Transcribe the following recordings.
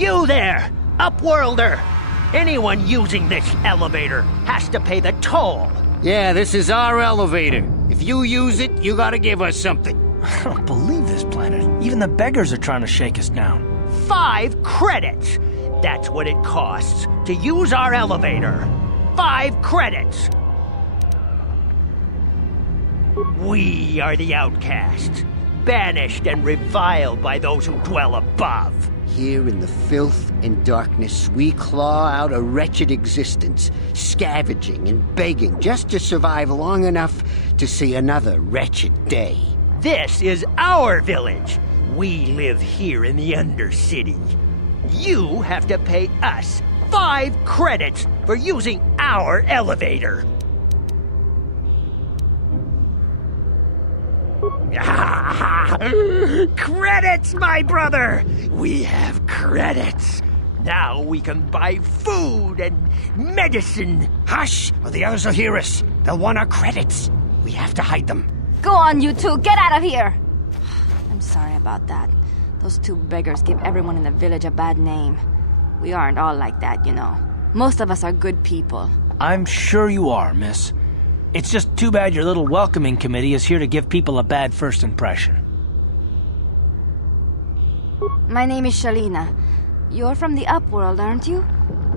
You there, Upworlder! Anyone using this elevator has to pay the toll. Yeah, this is our elevator. If you use it, you gotta give us something. I don't believe this planet. Even the beggars are trying to shake us down. 5 credits. That's what it costs to use our elevator. 5 credits. We are the outcasts, banished and reviled by those who dwell above. Here in the filth and darkness, we claw out a wretched existence, scavenging and begging just to survive long enough to see another wretched day. This is our village. We live here in the Undercity. You have to pay us 5 credits for using our elevator. Credits, my brother! We have credits. Now we can buy food and medicine. Hush, or the others will hear us. They'll want our credits. We have to hide them. Go on, you two, get out of here! I'm sorry about that. Those 2 beggars give everyone in the village a bad name. We aren't all like that, you know. Most of us are good people. I'm sure you are, miss. It's just too bad your little welcoming committee is here to give people a bad first impression. My name is Shalina. You're from the Upworld, aren't you?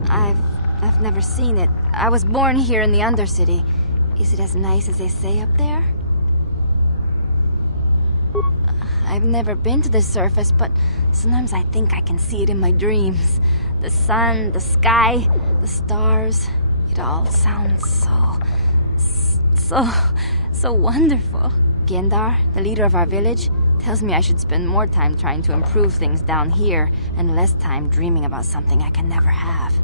I've never seen it. I was born here in the Undercity. Is it as nice as they say up there? I've never been to the surface, but sometimes I think I can see it in my dreams. The sun, the sky, the stars. It all sounds so wonderful. Gendar, the leader of our village, tells me I should spend more time trying to improve things down here and less time dreaming about something I can never have.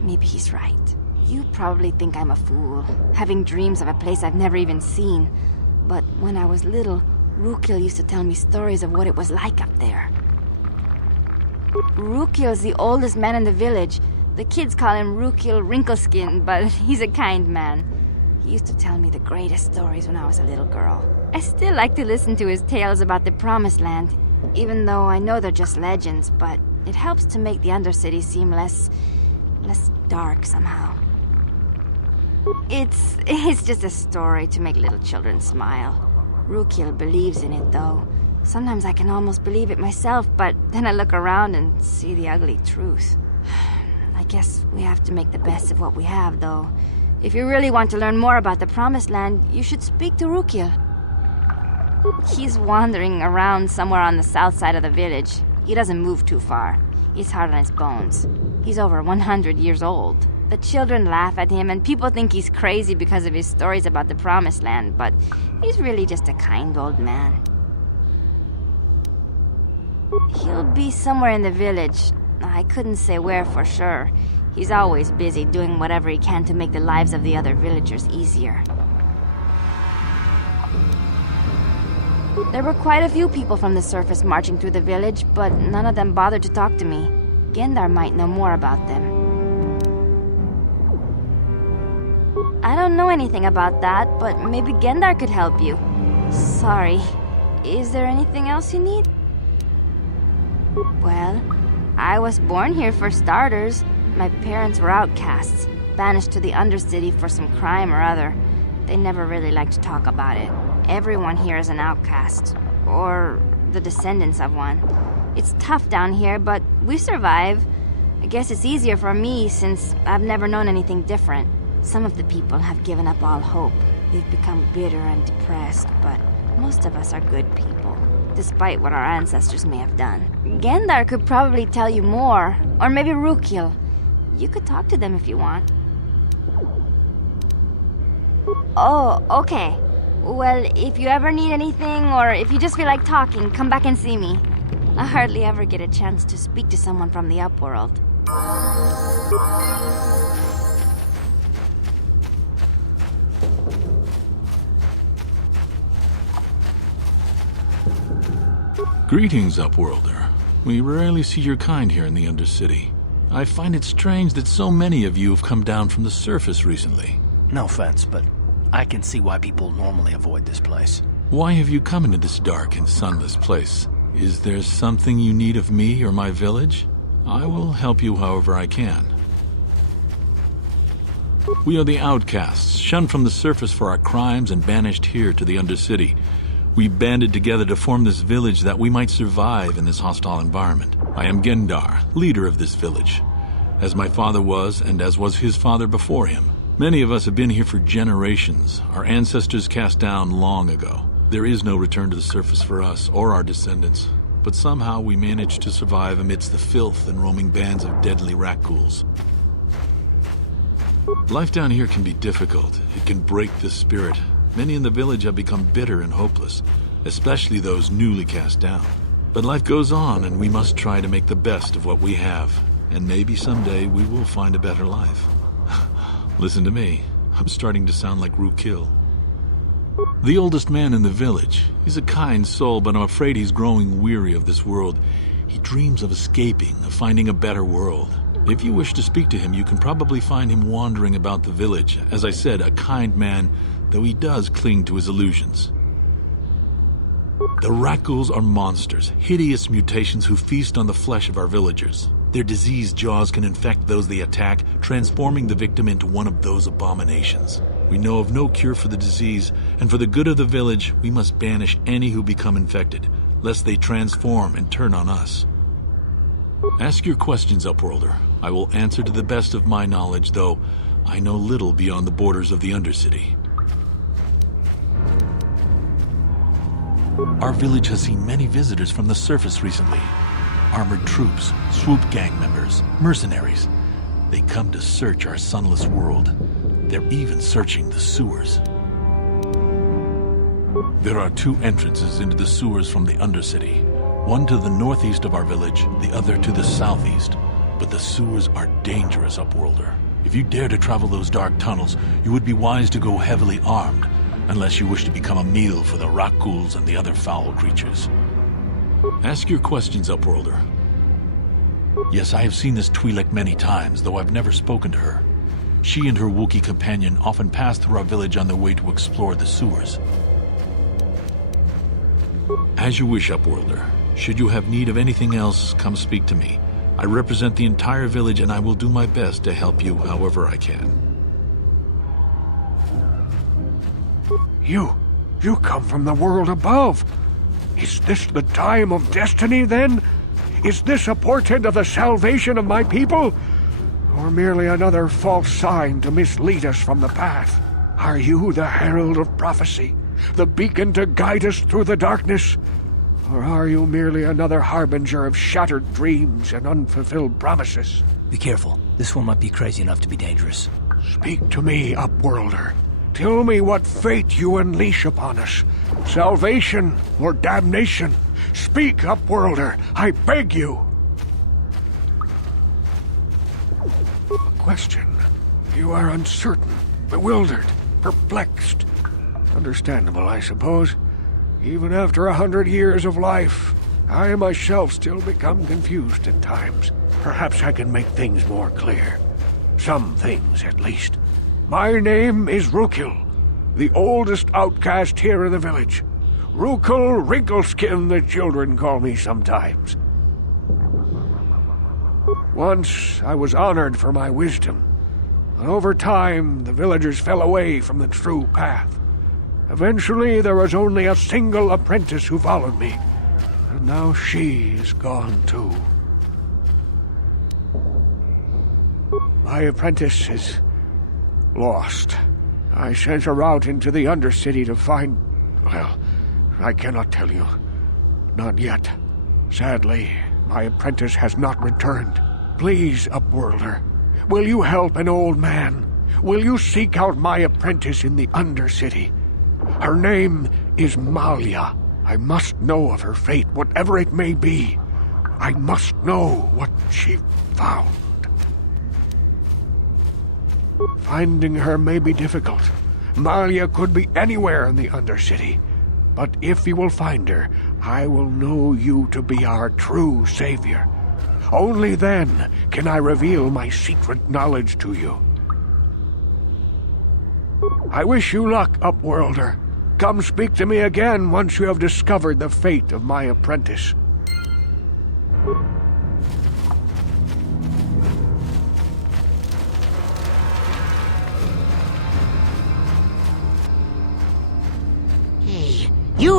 Maybe he's right. You probably think I'm a fool, having dreams of a place I've never even seen. But when I was little, Rukil used to tell me stories of what it was like up there. Rukil is the oldest man in the village. The kids call him Rukil Wrinkleskin, but he's a kind man. He used to tell me the greatest stories when I was a little girl. I still like to listen to his tales about the Promised Land, even though I know they're just legends, but it helps to make the Undercity seem less dark somehow. It's just a story to make little children smile. Rukil believes in it, though. Sometimes I can almost believe it myself, but then I look around and see the ugly truth. I guess we have to make the best of what we have, though. If you really want to learn more about the Promised Land, you should speak to Rukil. He's wandering around somewhere on the south side of the village. He doesn't move too far. He's hard on his bones. He's over 100 years old. The children laugh at him, and people think he's crazy because of his stories about the Promised Land, but he's really just a kind old man. He'll be somewhere in the village. I couldn't say where for sure. He's always busy doing whatever he can to make the lives of the other villagers easier. There were quite a few people from the surface marching through the village, but none of them bothered to talk to me. Gendar might know more about them. I don't know anything about that, but maybe Gendar could help you. Sorry. Is there anything else you need? Well, I was born here for starters. My parents were outcasts, banished to the Undercity for some crime or other. They never really liked to talk about it. Everyone here is an outcast, or the descendants of one. It's tough down here, but we survive. I guess it's easier for me since I've never known anything different. Some of the people have given up all hope. They've become bitter and depressed, but most of us are good people, despite what our ancestors may have done. Gendar could probably tell you more, or maybe Rukil. You could talk to them if you want. Oh, okay. Well, if you ever need anything, or if you just feel like talking, come back and see me. I hardly ever get a chance to speak to someone from the Upworld. Greetings, Upworlder. We rarely see your kind here in the Undercity. I find it strange that so many of you have come down from the surface recently. No offense, but I can see why people normally avoid this place. Why have you come into this dark and sunless place? Is there something you need of me or my village? I will help you however I can. We are the outcasts, shunned from the surface for our crimes and banished here to the Undercity. We banded together to form this village that we might survive in this hostile environment. I am Gendar, leader of this village, as my father was and as was his father before him. Many of us have been here for generations, our ancestors cast down long ago. There is no return to the surface for us or our descendants, but somehow we managed to survive amidst the filth and roaming bands of deadly raccoons. Life down here can be difficult. It can break the spirit. Many in the village have become bitter and hopeless, especially those newly cast down. But life goes on, and we must try to make the best of what we have. And maybe someday we will find a better life. Listen to me. I'm starting to sound like Wookieepedia. The oldest man in the village. He's a kind soul, but I'm afraid he's growing weary of this world. He dreams of escaping, of finding a better world. If you wish to speak to him, you can probably find him wandering about the village. As I said, a kind man, though he does cling to his illusions. The raccoons are monsters, hideous mutations who feast on the flesh of our villagers. Their diseased jaws can infect those they attack, transforming the victim into one of those abominations. We know of no cure for the disease, and for the good of the village, we must banish any who become infected, lest they transform and turn on us. Ask your questions, Upworlder. I will answer to the best of my knowledge, though I know little beyond the borders of the Undercity. Our village has seen many visitors from the surface recently. Armored troops, swoop gang members, mercenaries. They come to search our sunless world. They're even searching the sewers. There are two entrances into the sewers from the Undercity. One to the northeast of our village, the other to the southeast. But the sewers are dangerous, Upworlder. If you dare to travel those dark tunnels, you would be wise to go heavily armed, unless you wish to become a meal for the raccoons and the other foul creatures. Ask your questions, Upworlder. Yes, I have seen this Twi'lek many times, though I've never spoken to her. She and her Wookiee companion often pass through our village on their way to explore the sewers. As you wish, Upworlder. Should you have need of anything else, come speak to me. I represent the entire village, and I will do my best to help you however I can. You come from the world above. Is this the time of destiny, then? Is this a portent of the salvation of my people? Or merely another false sign to mislead us from the path? Are you the herald of prophecy, the beacon to guide us through the darkness? Or are you merely another harbinger of shattered dreams and unfulfilled promises? Be careful. This one might be crazy enough to be dangerous. Speak to me, Upworlder. Tell me what fate you unleash upon us. Salvation or damnation? Speak, Upworlder, I beg you. A question. You are uncertain, bewildered, perplexed. Understandable, I suppose. Even after 100 years of life, I myself still become confused at times. Perhaps I can make things more clear. Some things, at least. My name is Wookieepedia, the oldest outcast here in the village. Wookieepedia Wrinkleskin, the children call me sometimes. Once I was honored for my wisdom, but over time the villagers fell away from the true path. Eventually there was only a single apprentice who followed me, and now she is gone too. My apprentice is lost. I sent her out into the Undercity to find... well, I cannot tell you. Not yet. Sadly, my apprentice has not returned. Please, Upworlder, will you help an old man? Will you seek out my apprentice in the Undercity? Her name is Malia. I must know of her fate, whatever it may be. I must know what she found. Finding her may be difficult. Malia could be anywhere in the Undercity. But if you will find her, I will know you to be our true savior. Only then can I reveal my secret knowledge to you. I wish you luck, Upworlder. Come speak to me again once you have discovered the fate of my apprentice.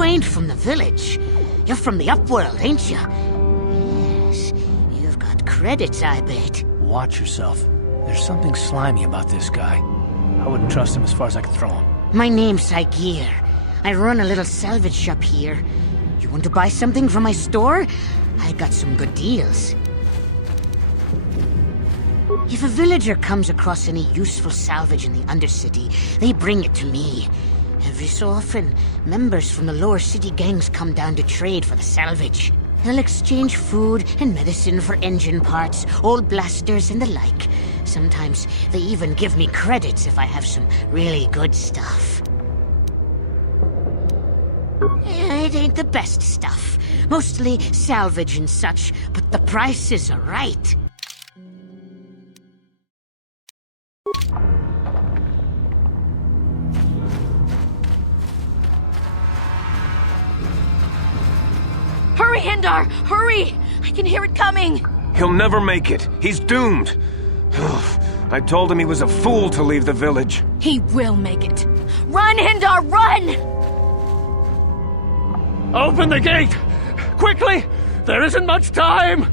ain't from the village. You're from the Upworld, ain't you? Yes. You've got credits, I bet. Watch yourself. There's something slimy about this guy. I wouldn't trust him as far as I could throw him. My name's Saigir. I run a little salvage shop here. You want to buy something from my store? I got some good deals. If a villager comes across any useful salvage in the Undercity, they bring it to me. Every so often, members from the lower city gangs come down to trade for the salvage. They'll exchange food and medicine for engine parts, old blasters and the like. Sometimes they even give me credits if I have some really good stuff. It ain't the best stuff. Mostly salvage and such, but the prices are right. Hurry, Hindar! Hurry! I can hear it coming! He'll never make it. He's doomed. I told him he was a fool to leave the village. He will make it. Run, Hindar, run! Open the gate! Quickly! There isn't much time!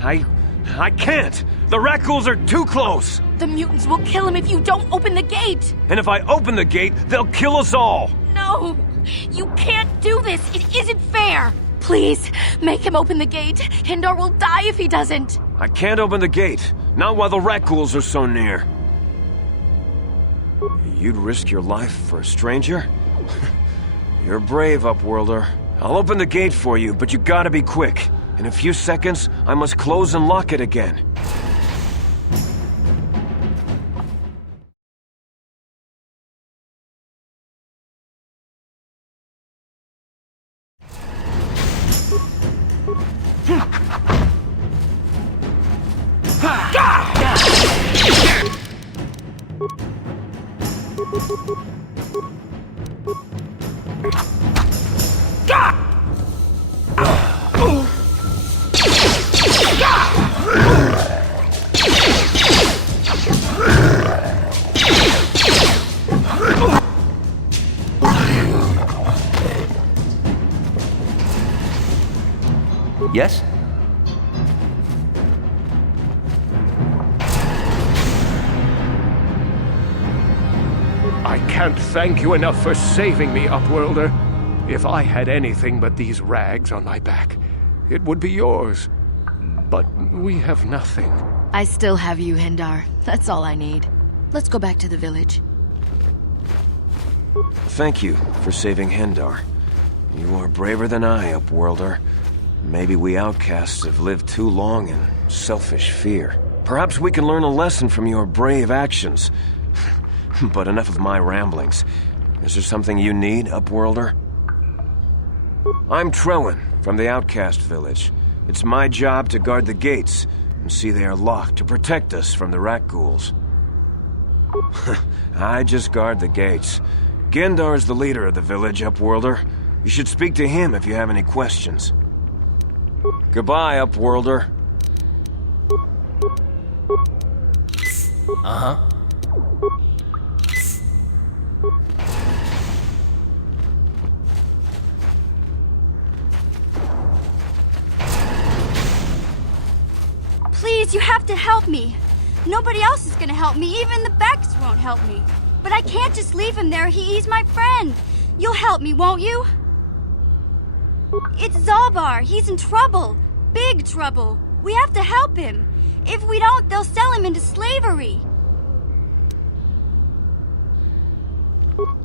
I can't! The Rakghouls are too close! The mutants will kill him if you don't open the gate! And if I open the gate, they'll kill us all! No! You can't do this! It isn't fair! Please, make him open the gate. Hindar will die if he doesn't. I can't open the gate. Not while the Rakghouls are so near. You'd risk your life for a stranger? You're brave, Upworlder. I'll open the gate for you, but you gotta be quick. In a few seconds, I must close and lock it again. Yes? I can't thank you enough for saving me, Upworlder. If I had anything but these rags on my back, it would be yours. But we have nothing. I still have you, Hindar. That's all I need. Let's go back to the village. Thank you for saving Hindar. You are braver than I, Upworlder. Maybe we outcasts have lived too long in selfish fear. Perhaps we can learn a lesson from your brave actions. But enough of my ramblings. Is there something you need, Upworlder? I'm Trellin, from the Outcast Village. It's my job to guard the gates, and see they are locked to protect us from the Rakghouls. I just guard the gates. Gendar's the leader of the village, Upworlder. You should speak to him if you have any questions. Goodbye, Upworlder. Uh-huh. Please, you have to help me. Nobody else is gonna help me. Even the Becks won't help me. But I can't just leave him there. He's my friend. You'll help me, won't you? It's Zalbar. He's in trouble. Big trouble. We have to help him. If we don't, they'll sell him into slavery.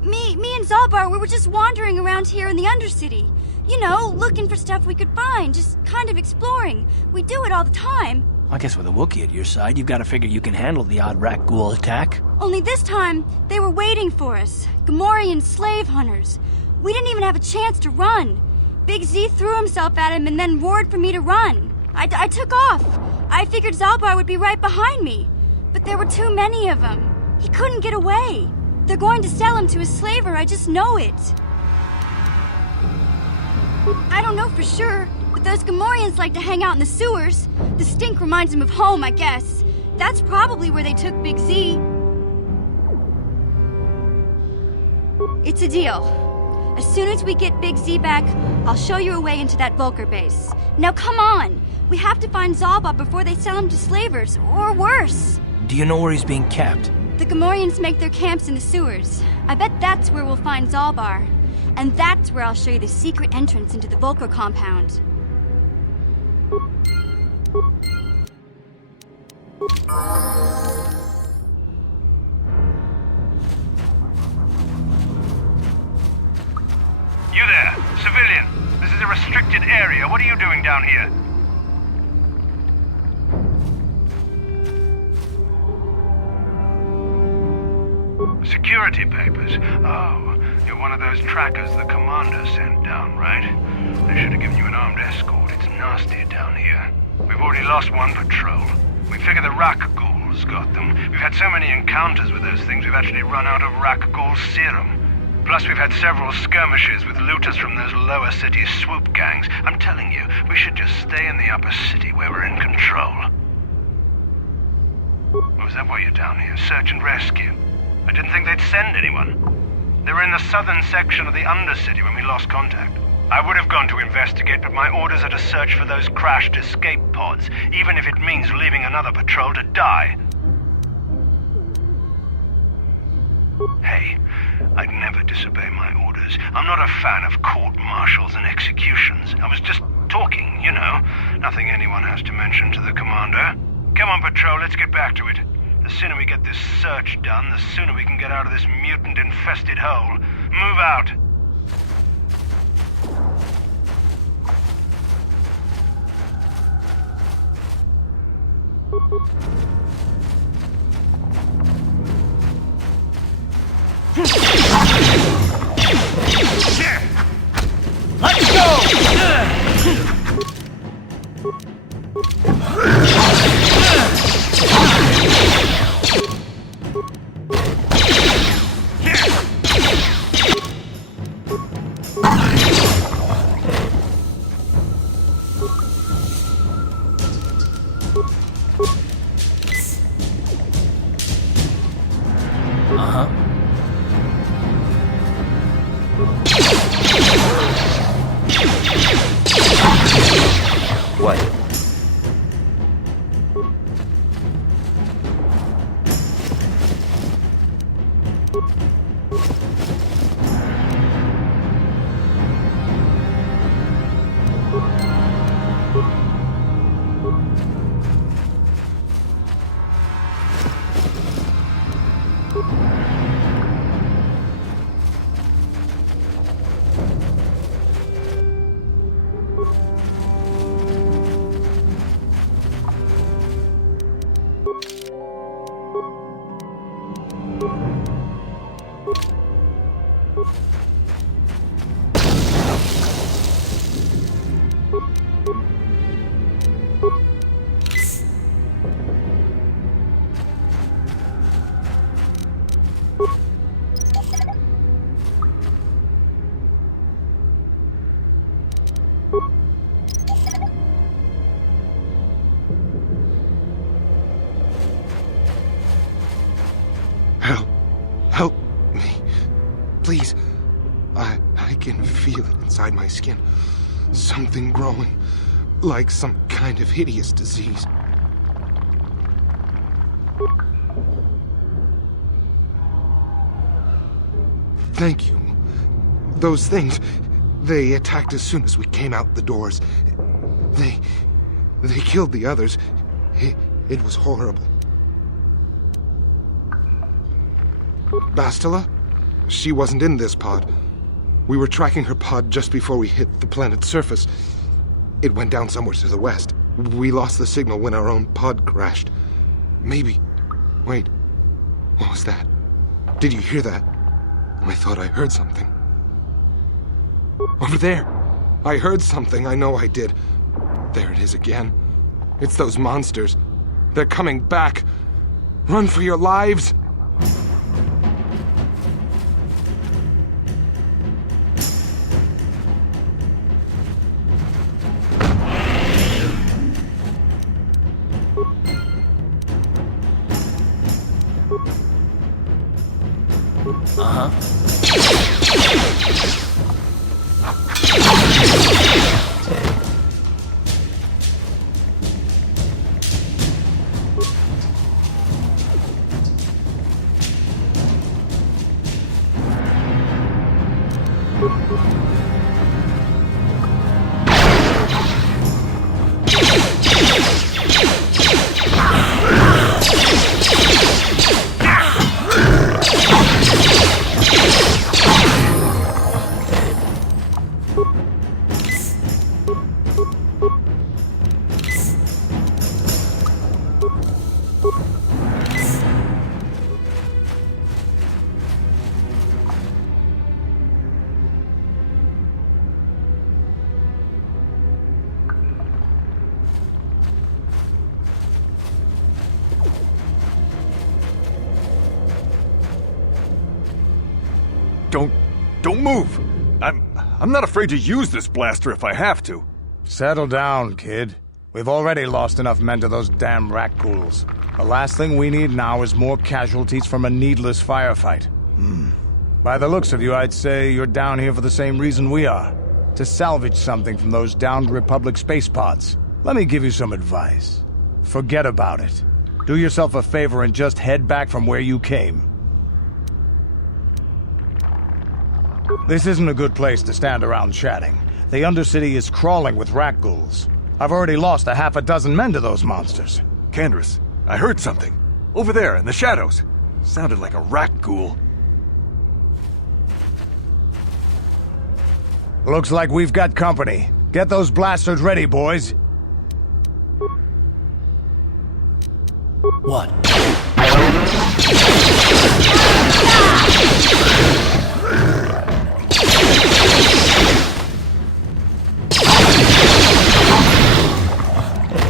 Me and Zalbar, we were just wandering around here in the Undercity. You know, looking for stuff we could find, just kind of exploring. We do it all the time. I guess with a Wookiee at your side, you've got to figure you can handle the odd Rakghoul attack. Only this time, they were waiting for us. Gamorrean slave hunters. We didn't even have a chance to run. Big Z threw himself at him and then roared for me to run. I took off. I figured Zalbar would be right behind me. But there were too many of them. He couldn't get away. They're going to sell him to a slaver, I just know it. I don't know for sure, but those Gamorreans like to hang out in the sewers. The stink reminds them of home, I guess. That's probably where they took Big Z. It's a deal. As soon as we get Big Z back, I'll show you a way into that Volker base. Now come on! We have to find Zalba before they sell him to slavers, or worse. Do you know where he's being kept? The Gamorreans make their camps in the sewers. I bet that's where we'll find Zalbar. And that's where I'll show you the secret entrance into the Volker compound. You there, civilian. This is a restricted area. What are you doing down here? Security papers? Oh, you're one of those trackers the commander sent down, right? They should have given you an armed escort. It's nasty down here. We've already lost one patrol. We figure the Rak ghouls got them. We've had so many encounters with those things, we've actually run out of Rak ghoul serum. Plus, we've had several skirmishes with looters from those lower city swoop gangs. I'm telling you, we should just stay in the upper city where we're in control. Oh, is that why you're down here? Search and rescue? I didn't think they'd send anyone. They were in the southern section of the Undercity when we lost contact. I would have gone to investigate, but my orders are to search for those crashed escape pods, even if it means leaving another patrol to die. Hey, I'd never disobey my orders. I'm not a fan of court-martials and executions. I was just talking, you know. Nothing anyone has to mention to the commander. Come on, patrol, let's get back to it. The sooner we get this search done, the sooner we can get out of this mutant-infested hole. Move out. Let's go! What? Help me. Please. I can feel it inside my skin. Something growing. Like some kind of hideous disease. Thank you. Those things, they attacked as soon as we came out the doors. They killed the others. It was horrible. Bastila? She wasn't in this pod. We were tracking her pod just before we hit the planet's surface. It went down somewhere to the west. We lost the signal when our own pod crashed. Maybe... Wait. What was that? Did you hear that? I thought I heard something. Over there! I heard something, I know I did. There it is again. It's those monsters. They're coming back. Run for your lives! Don't move! I'm not afraid to use this blaster if I have to. Settle down, kid. We've already lost enough men to those damn rat ghouls. The last thing we need now is more casualties from a needless firefight. By the looks of you, I'd say you're down here for the same reason we are. To salvage something from those downed Republic space pods. Let me give you some advice. Forget about it. Do yourself a favor and just head back from where you came. This isn't a good place to stand around chatting. The Undercity is crawling with rat ghouls. I've already lost a half a dozen men to those monsters. Candace, I heard something. Over there, in the shadows. Sounded like a rat ghoul. Looks like we've got company. Get those blasters ready, boys. What?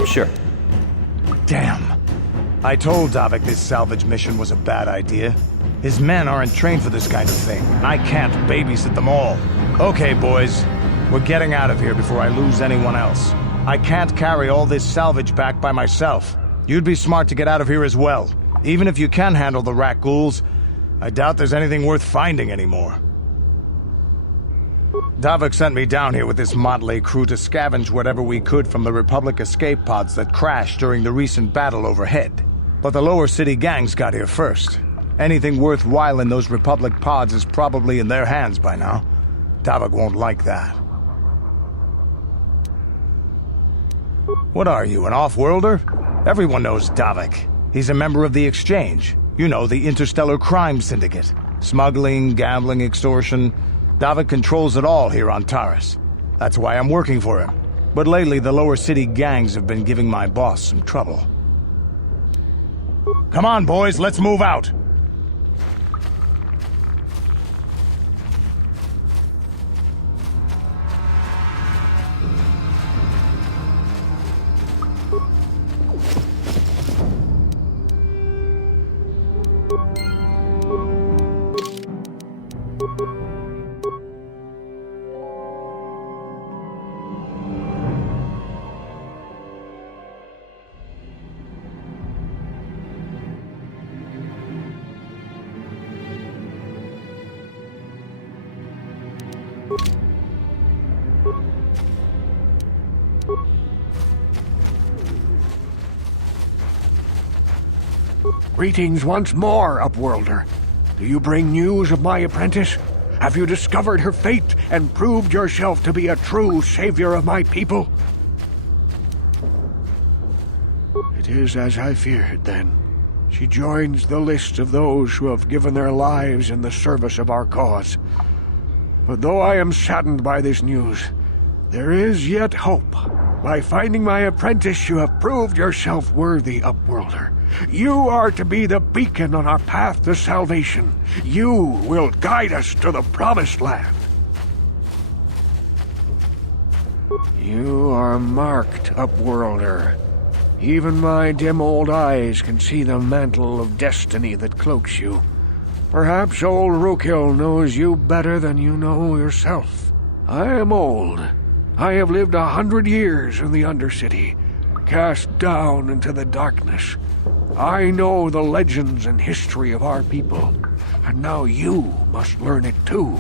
Sure. Damn. I told Davik this salvage mission was a bad idea. His men aren't trained for this kind of thing, and I can't babysit them all. Okay, boys. We're getting out of here before I lose anyone else. I can't carry all this salvage back by myself. You'd be smart to get out of here as well. Even if you can handle the rat ghouls, I doubt there's anything worth finding anymore. Davik sent me down here with this motley crew to scavenge whatever we could from the Republic escape pods that crashed during the recent battle overhead. But the lower city gangs got here first. Anything worthwhile in those Republic pods is probably in their hands by now. Davik won't like that. What are you, an off-worlder? Everyone knows Davik. He's a member of the Exchange. You know, the interstellar crime syndicate. Smuggling, gambling, extortion. Davik controls it all here on Taris. That's why I'm working for him. But lately, the lower city gangs have been giving my boss some trouble. Come on, boys, let's move out! Greetings once more, Upworlder. Do you bring news of my apprentice? Have you discovered her fate and proved yourself to be a true savior of my people? It is as I feared, then. She joins the list of those who have given their lives in the service of our cause. But though I am saddened by this news, there is yet hope. By finding my apprentice, you have proved yourself worthy, Upworlder. You are to be the beacon on our path to salvation. You will guide us to the promised land. You are marked, Upworlder. Even my dim old eyes can see the mantle of destiny that cloaks you. Perhaps old Rookhill knows you better than you know yourself. I am old. I have lived 100 years in the Undercity, cast down into the darkness. I know the legends and history of our people, and now you must learn it too.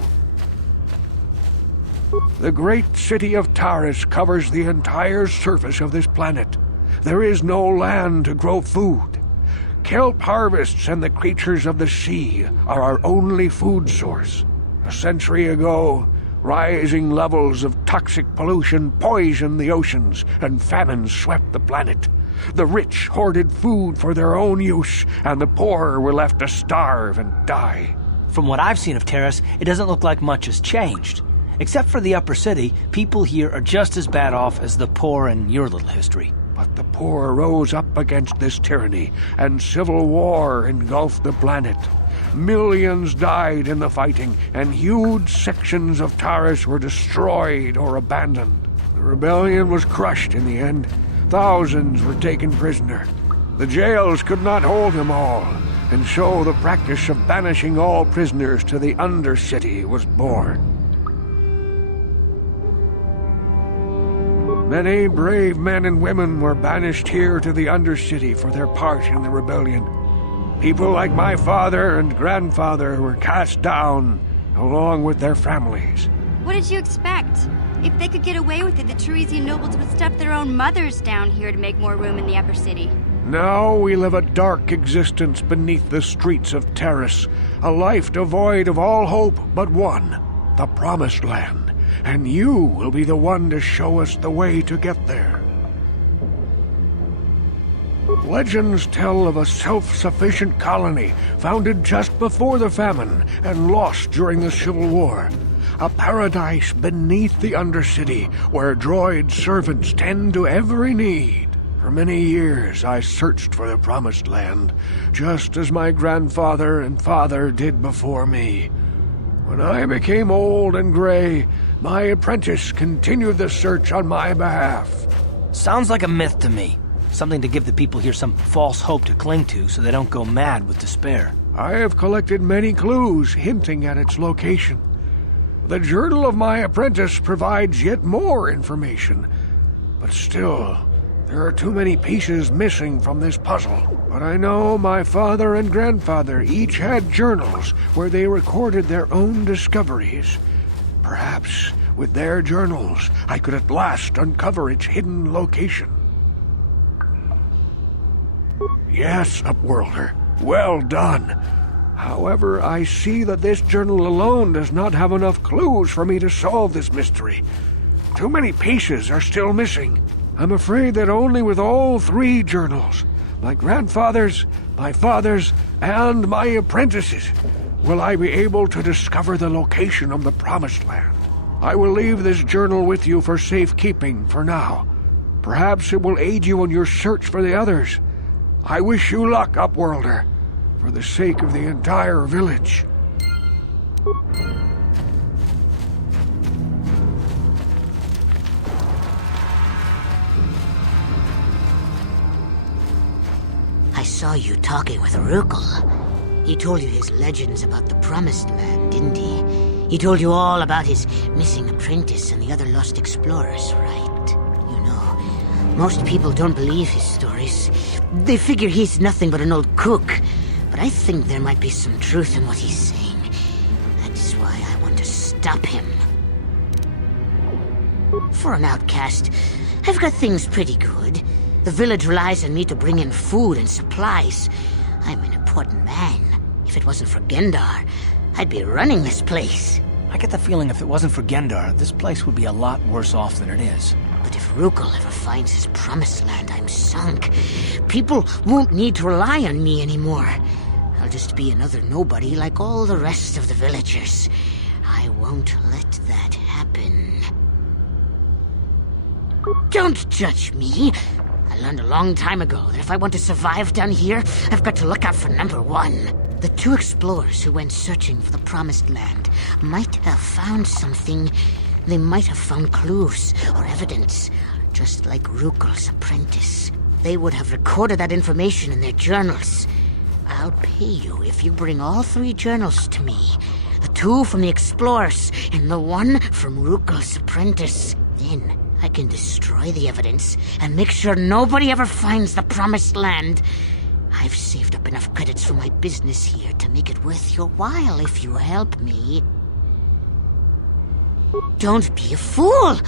The great city of Taris covers the entire surface of this planet. There is no land to grow food. Kelp harvests and the creatures of the sea are our only food source. A century ago, Rising levels of toxic pollution poisoned the oceans, and famine swept the planet. The rich hoarded food for their own use, and the poor were left to starve and die. From what I've seen of Taris, it doesn't look like much has changed. Except for the upper city, people here are just as bad off as the poor in your little history. But the poor rose up against this tyranny, and civil war engulfed the planet. Millions died in the fighting, and huge sections of Taris were destroyed or abandoned. The rebellion was crushed in the end. Thousands were taken prisoner. The jails could not hold them all, and so the practice of banishing all prisoners to the Undercity was born. Many brave men and women were banished here to the Undercity for their part in the rebellion. People like my father and grandfather were cast down, along with their families. What did you expect? If they could get away with it, the Tarisian nobles would stuff their own mothers down here to make more room in the upper city. Now we live a dark existence beneath the streets of Taris, a life devoid of all hope but one, the Promised Land. And you will be the one to show us the way to get there. Legends tell of a self-sufficient colony founded just before the famine and lost during the Civil War. A paradise beneath the Undercity where droid servants tend to every need. For many years I searched for the Promised Land, just as my grandfather and father did before me. When I became old and gray, my apprentice continued the search on my behalf. Sounds like a myth to me. Something to give the people here some false hope to cling to so they don't go mad with despair. I have collected many clues hinting at its location. The journal of my apprentice provides yet more information. But still, there are too many pieces missing from this puzzle. But I know my father and grandfather each had journals where they recorded their own discoveries. Perhaps with their journals, I could at last uncover its hidden location. Yes, Upworlder. Well done. However, I see that this journal alone does not have enough clues for me to solve this mystery. Too many pieces are still missing. I'm afraid that only with all three journals, my grandfather's, my father's, and my apprentice's, will I be able to discover the location of the Promised Land. I will leave this journal with you for safekeeping for now. Perhaps it will aid you in your search for the others. I wish you luck, Upworlder, for the sake of the entire village. I saw you talking with Rukul. He told you his legends about the Promised Land, didn't he? He told you all about his missing apprentice and the other lost explorers, right? You know, most people don't believe his stories. They figure he's nothing but an old cook. But I think there might be some truth in what he's saying. That's why I want to stop him. For an outcast, I've got things pretty good. The village relies on me to bring in food and supplies. I'm an important man. If it wasn't for Gendar, I'd be running this place. I get the feeling if it wasn't for Gendar, this place would be a lot worse off than it is. But if Rukul ever finds his Promised Land, I'm sunk. People won't need to rely on me anymore. I'll just be another nobody like all the rest of the villagers. I won't let that happen. Don't judge me. I learned a long time ago that if I want to survive down here, I've got to look out for number one. The two explorers who went searching for the Promised Land might have found something. They might have found clues or evidence, just like Rukul's apprentice. They would have recorded that information in their journals. I'll pay you if you bring all three journals to me. The two from the explorers and the one from Rukul's apprentice. Then I can destroy the evidence and make sure nobody ever finds the Promised Land. I've saved up enough credits for my business here to make it worth your while if you help me. Don't be a fool!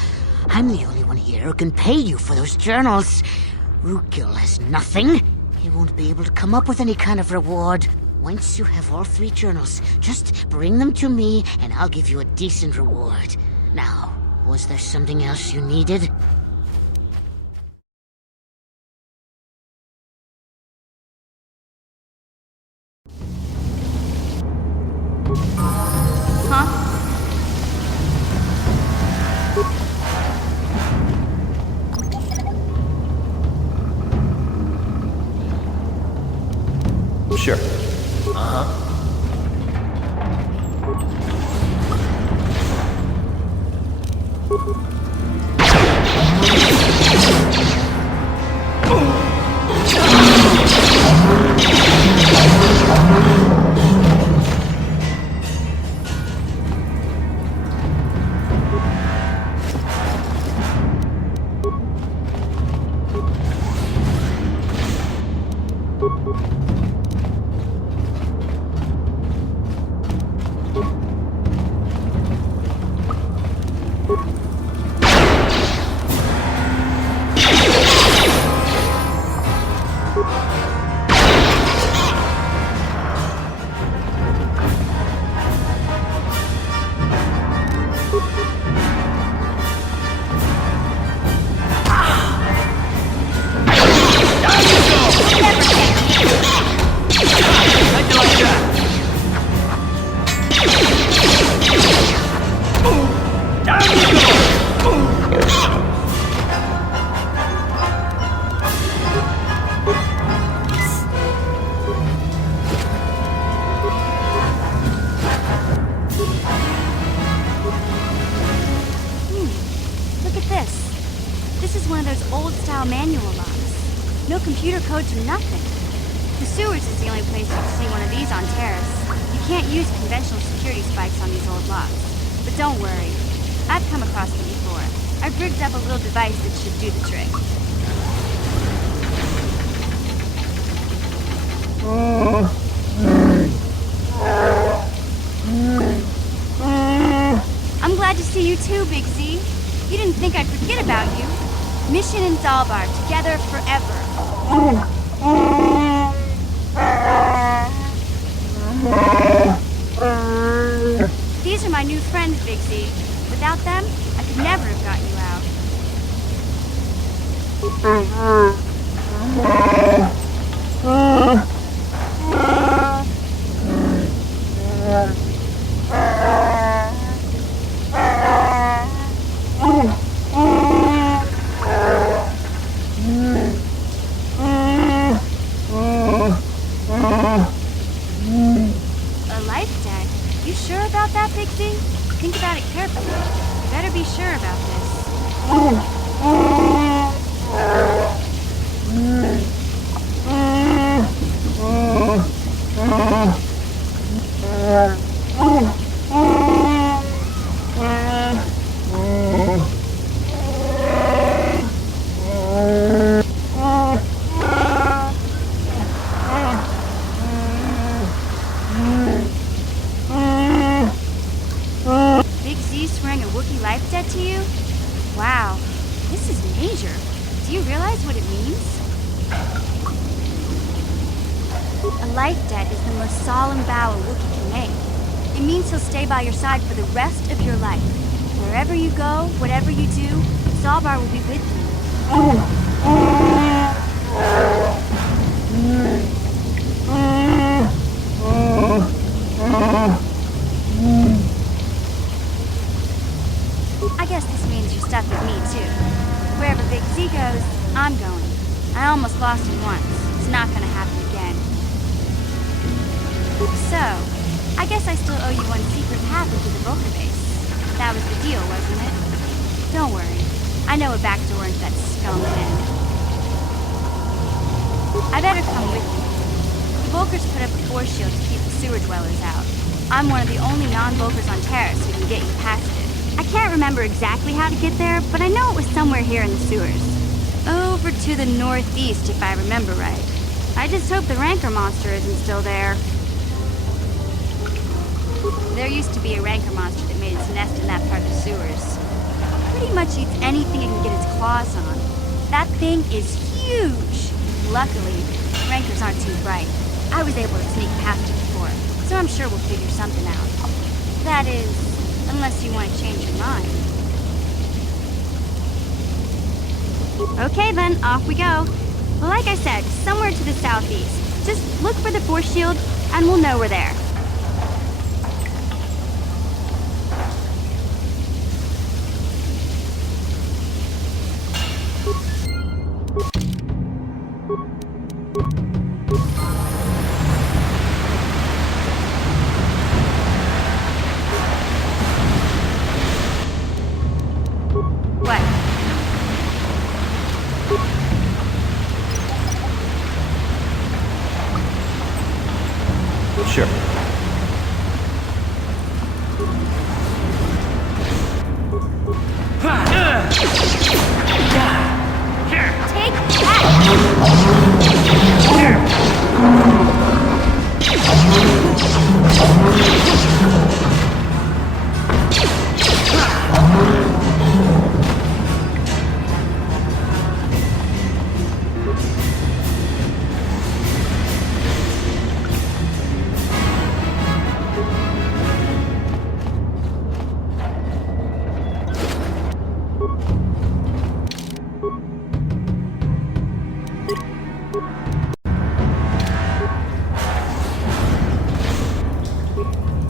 I'm the only one here who can pay you for those journals. Rukul has nothing. He won't be able to come up with any kind of reward. Once you have all three journals, just bring them to me and I'll give you a decent reward. Now, was there something else you needed? Huh? Sure. Uh-huh. Manual locks. No computer codes or nothing. The sewers is the only place you can see one of these on Taris. You can't use conventional security spikes on these old locks. But don't worry. I've come across them before. I've rigged up a little device that should do the trick. I'm glad to see you too, Big Z. You didn't think I'd forget about you. Mission and Zalbar, together forever. These are my new friends, Big Z. Without them, I could never have got you A life debt? You sure about that, Big Z? Think about it carefully. You better be sure about Big Z swearing a Wookiee life debt to you? Wow, this is major. Do you realize what it means? A life debt is the most solemn vow a Wookiee can make. It means he'll stay by your side for the rest of your life. Wherever you go, whatever you do, Zalbar will be with you. I guess this means you're stuck with me, too. Wherever Big Z goes, I'm going. I almost lost him once. It's not gonna happen again. So, I guess I still owe you one secret path into the Vulcan base. That was the deal, wasn't it? Don't worry. I know a back door into that scum den. I better come with you. The Vulkars put up a force shield to keep the sewer dwellers out. I'm one of the only non-Vulkars on Taris who can get you past it. I can't remember exactly how to get there, but I know it was somewhere here in the sewers. Over to the northeast, if I remember right. I just hope the rancor monster isn't still there. There used to be a rancor monster that made its nest in that part of the sewers. Pretty much eats anything it can get its claws on. That thing is huge! Luckily, rancors aren't too bright. I was able to sneak past it before, so I'm sure we'll figure something out. That is, Unless you want to change your mind. Okay then, off we go. Like I said, somewhere to the southeast. Just look for the force shield, and we'll know we're there. What? Sure. Take that!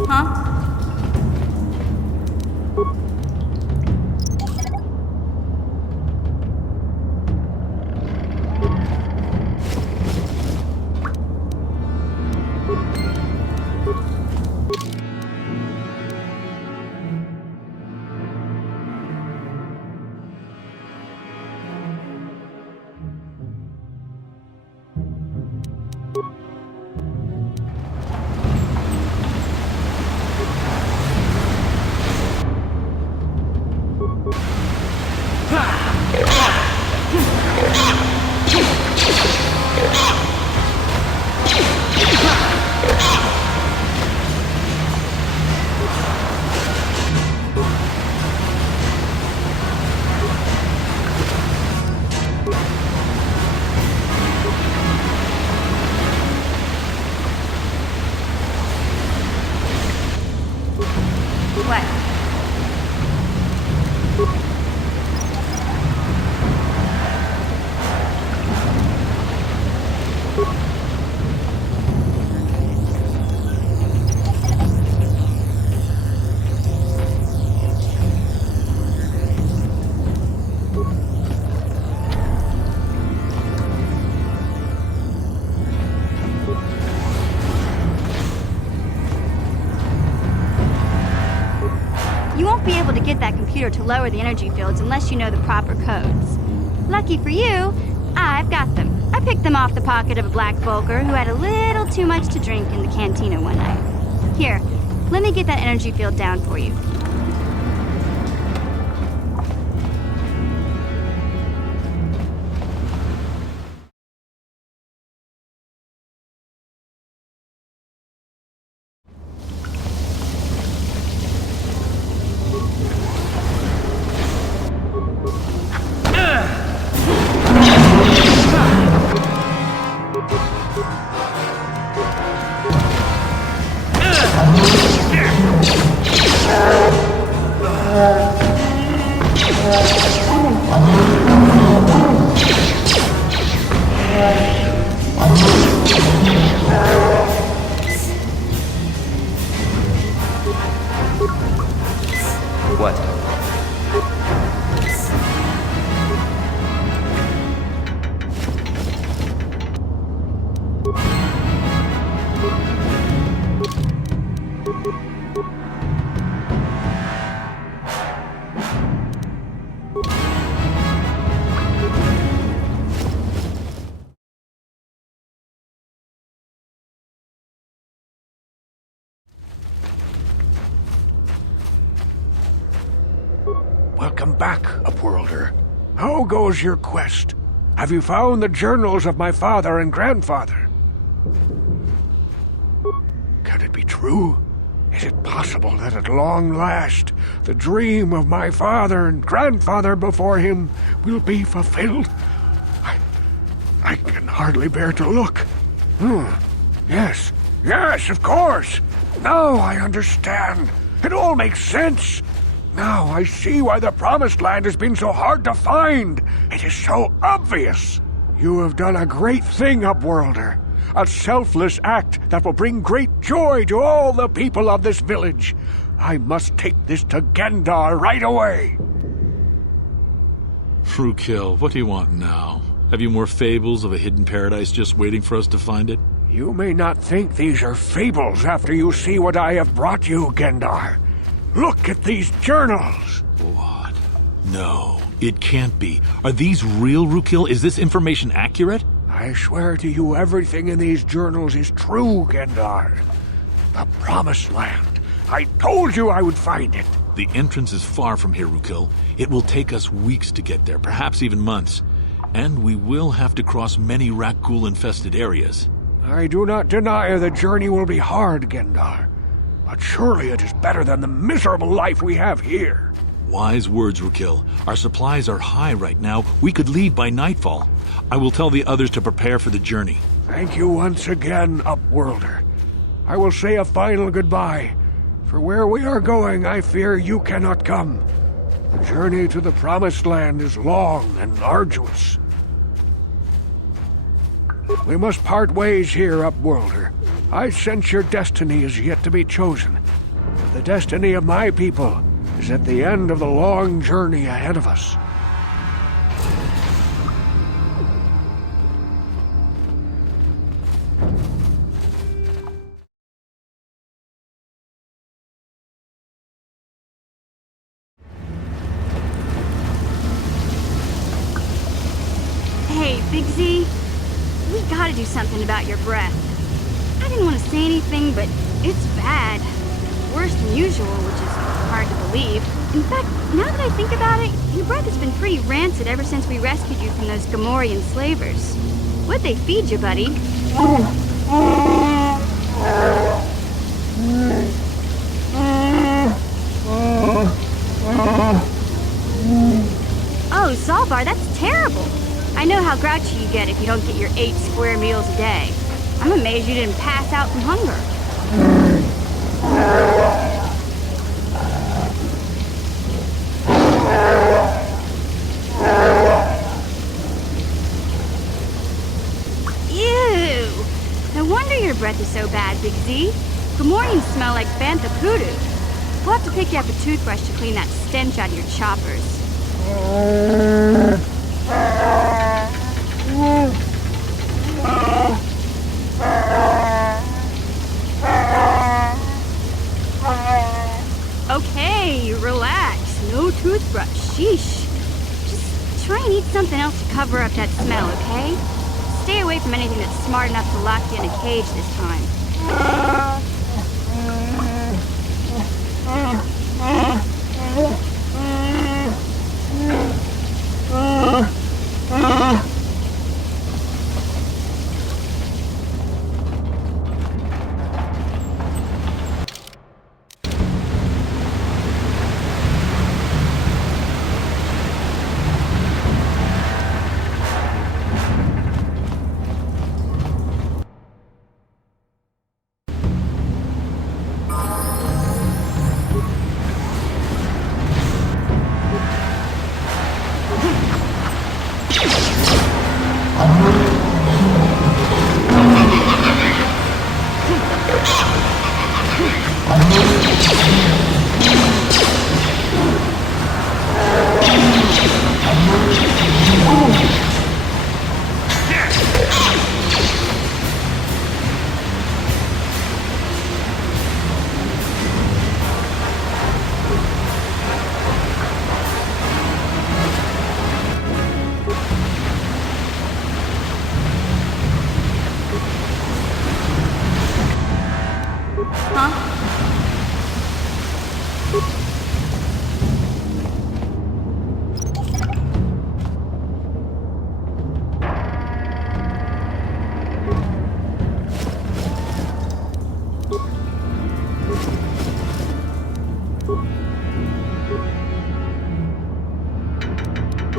Huh? What? You won't be able to get that computer to lower the energy fields unless you know the proper codes. Lucky for you, I've got them. I picked them off the pocket of a black Volker who had a little too much to drink in the cantina one night. Here, let me get that energy field down for you. What? Welcome back, Upworlder. How goes your quest? Have you found the journals of my father and grandfather? Can it be true? Is it possible that at long last, the dream of my father and grandfather before him will be fulfilled? I can hardly bear to look. Yes, of course. Now I understand. It all makes sense. Now I see why the Promised Land has been so hard to find. It is so obvious. You have done a great thing, Upworlder. A selfless act that will bring great joy to all the people of this village. I must take this to Gendar right away. Rookil, what do you want now? Have you more fables of a hidden paradise just waiting for us to find it? You may not think these are fables after you see what I have brought you, Gendar. Look at these journals. What? No, it can't be. Are these real, Rookil? Is this information accurate? I swear to you, everything in these journals is true, Gendar. The Promised Land. I told you I would find it. The entrance is far from here, Rookil. It will take us weeks to get there, perhaps even months. And we will have to cross many Rakghoul-infested areas. I do not deny the journey will be hard, Gendar. But surely it is better than the miserable life we have here. Wise words, Rookil. Our supplies are high right now. We could leave by nightfall. I will tell the others to prepare for the journey. Thank you once again, Upworlder. I will say a final goodbye. For where we are going, I fear you cannot come. The journey to the Promised Land is long and arduous. We must part ways here, Upworlder. I sense your destiny is yet to be chosen. The destiny of my people is at the end of the long journey ahead of us. Hey, Big Z, we gotta do something about your breath. I didn't want to say anything, but it's bad. Worse than usual, which is hard to believe. In fact, now that I think about it, your breath has been pretty rancid ever since we rescued you from those Gamorrean slavers. What'd they feed you, buddy? Oh, Zalbar, that's terrible. I know how grouchy you get if you don't get your 8 square meals a day. I'm amazed you didn't pass out from hunger. Ew! No wonder your breath is so bad, Big Z. Gamorreans smell like bantha poodoo. We'll have to pick you up a toothbrush to clean that stench out of your choppers. Okay, relax. No toothbrush. Sheesh. Just try and eat something else to cover up that smell, okay? Stay away from anything that's smart enough to lock you in a cage this time.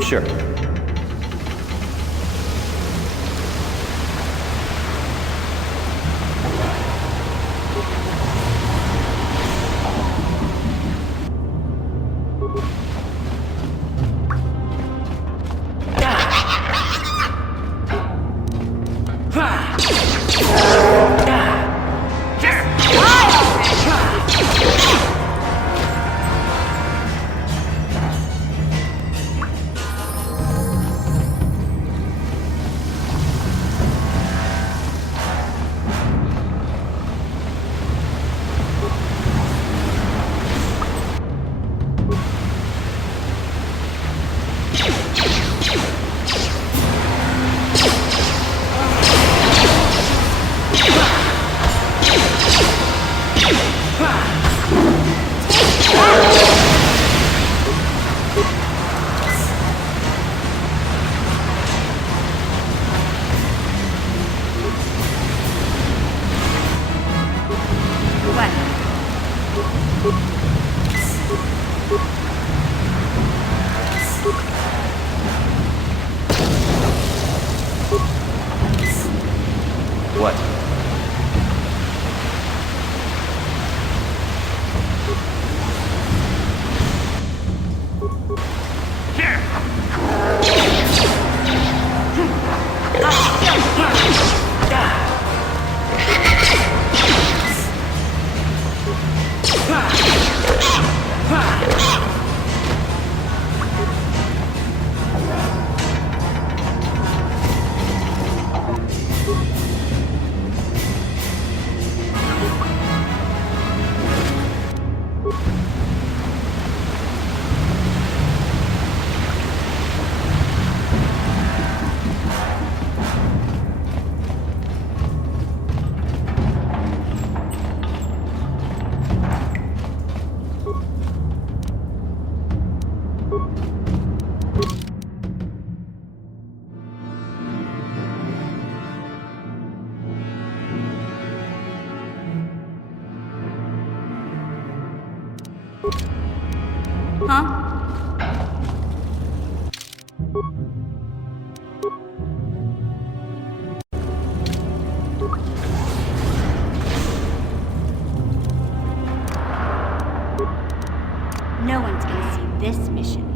Sure. What? Huh? No one's gonna see this mission.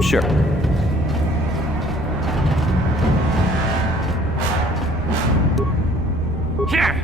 Sure. Here!